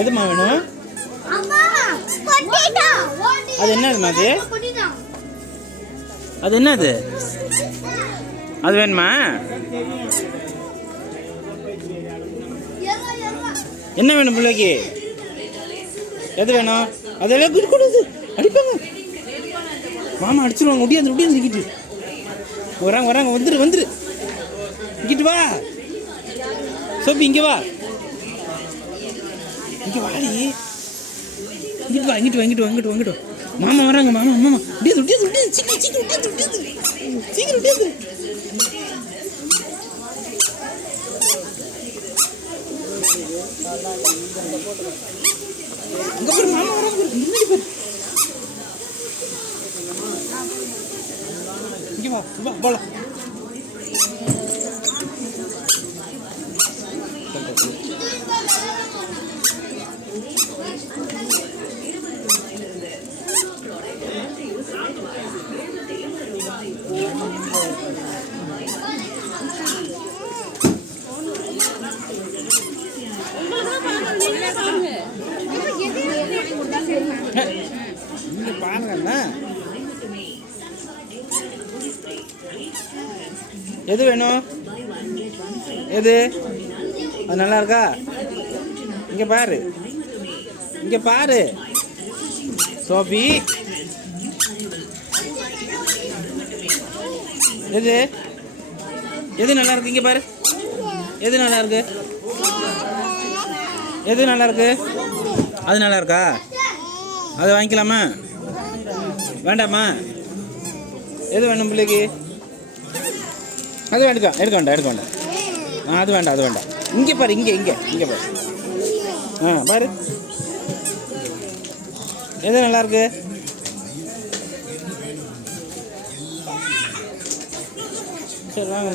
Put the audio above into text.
எதுமா வேணும்? அது என்னதுமா அது? அது என்னது? அது வேணுமா? என்ன வேணும் பிள்ளைக்கு? எது வேணும்? அதெல்லாம் கொடுக்குறது அடிப்பாங்க. மாமா அடிச்சிருவாங்க. முடியாது நிக்கிட்டு வராங்க வந்துரு இங்கிட்டு வா சோப்பி, இங்கே வா, இங்கே வாடி, இங்கிட்டு வா. மாமா வராங்க. மாமா முடியாது சீக்கிரம். அங்க பாரு, மாமா வராங்க. முன்னாடி பாரு. இங்க வா போலாம். பாருங்கண்ணா, எது வேணும்? எது? அது நல்லா இருக்கா? இங்க பாரு சோபி. எது நல்லா இருக்கு? இங்க பாரு. எது நல்லா இருக்கு? அது நல்லா இருக்கா? அதை வாங்கிக்கலாமா? வேண்டாமா? எது வேணும் பிள்ளைக்கு? அது எடுக்க வேண்டாம். அது வேண்டாம். இங்கே பாரு, இங்கே பாரு. பாரு, எது நல்லா இருக்கு? சரி வாங்க.